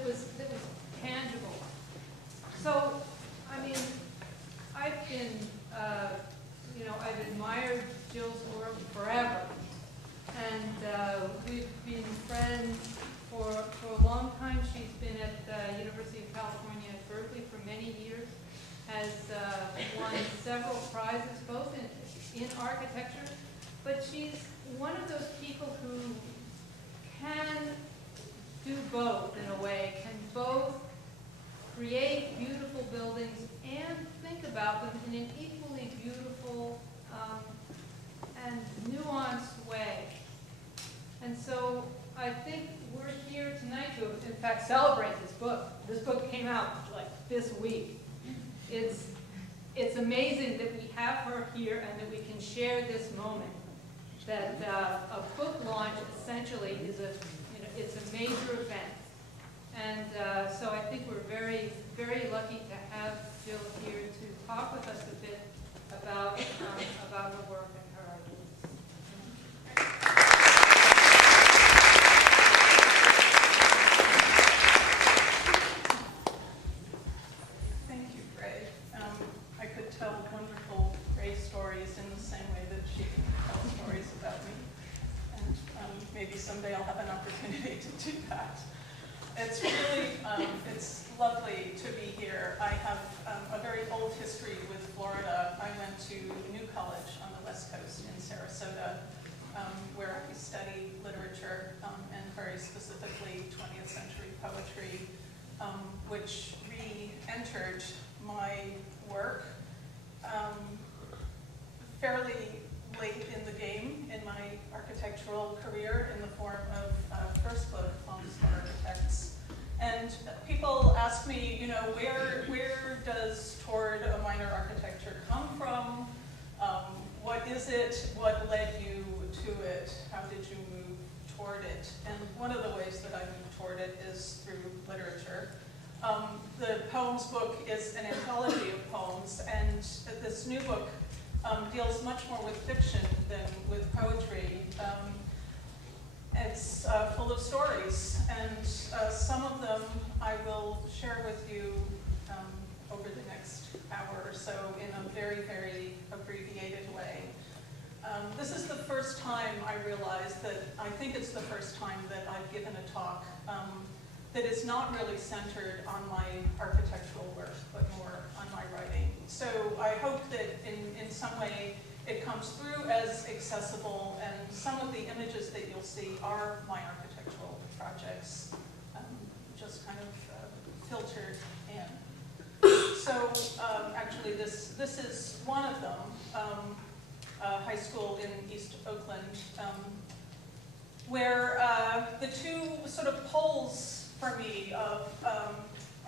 that was tangible. So, I mean, I've been, you know, I've admired Jill's work forever, and we've been friends for a long time. She's been at the University of California at Berkeley for many years, has won several prizes, both in architecture, but she's one of those people who can do both in a way, can both create beautiful buildings and think about them in an equally beautiful and nuanced way. And so I think we're here tonight to, in fact, celebrate this book. This book came out like this week. It's amazing that we have her here and that we can share this moment. That a book launch essentially is it's a major event. And so I think we're very, very lucky to have Jill here to talk with us a bit about her work and her ideas. Thank you, Ray. I could tell wonderful Ray stories in the same way that she can tell stories about me. And maybe someday I'll have an opportunity to do that. It's really, it's lovely to be here. I have a very old history with Florida. I went to New College on the West Coast in Sarasota, where I studied literature, and very specifically 20th century poetry, which re-entered my work fairly late in the game in my architectural career in the form of first book poems for architects. And people ask me, you know, where does toward a minor architecture come from? What is it? What led you to it? How did you move toward it? And one of the ways that I moved toward it is through literature. The poems book is an anthology of poems, and this new book deals much more with fiction than with poetry. It's full of stories, and some of them I will share with you over the next hour or so in a very, very abbreviated way. This is the first time I realized that, I think it's the first time that I've given a talk that is not really centered on my architectural work, but more on my writing. So I hope that in some way it comes through as accessible, and some of the images that you'll see are my architectural projects, just kind of filtered in. So actually this is one of them, high school in East Oakland, where the two sort of poles for me of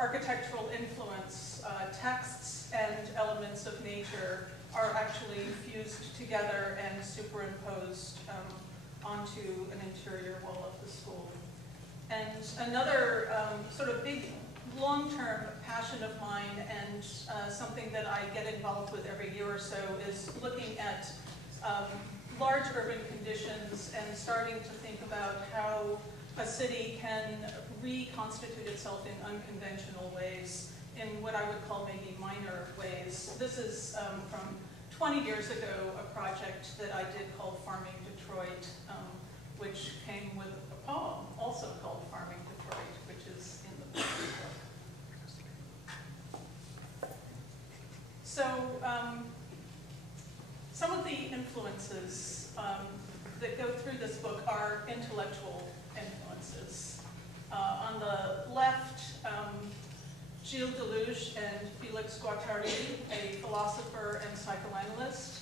architectural influence, texts and elements of nature, are actually fused together and superimposed onto an interior wall of the school. And another sort of big long-term passion of mine, and something that I get involved with every year or so, is looking at large urban conditions and starting to think about how a city can reconstitute itself in unconventional ways, in what I would call maybe minor ways. This is from 20 years ago, a project that I did called Farming Detroit, which came with a poem also called Farming Detroit, which is in the book. So some of the influences that go through this book are intellectual influences. On the left, Gilles Deleuze and Félix Guattari, a philosopher and psychoanalyst,